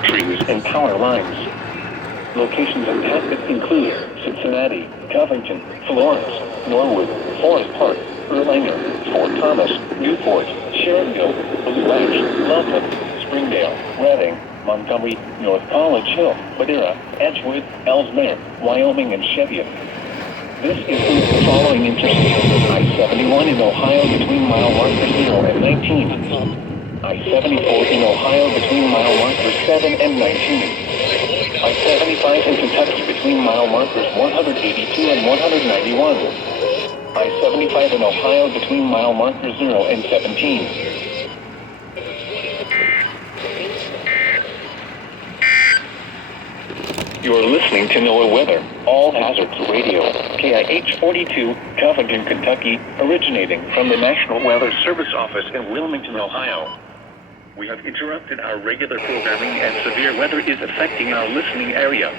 to trees and power lines. Locations impacted include Cincinnati, Covington, Florence, Norwood, Forest Park, Erlanger, Fort Thomas, Newport, Sharonville, Blue Ridge, Loveland, Springdale, Reading, Montgomery, North College Hill, Madera, Edgewood, Ellesmere, Wyoming, and Cheviot. This includes the following interstates: I-71 in Ohio between mile markers 0 and 19. I-74 in Ohio between mile markers 7 and 19. I-75 in Kentucky between mile markers 182 and 191. I-75 in Ohio between mile markers 0 and 17. You're listening to NOAA Weather, All Hazards Radio, KIH 42, Covington, Kentucky, originating from the National Weather Service Office in Wilmington, Ohio. We have interrupted our regular programming as severe weather is affecting our listening area.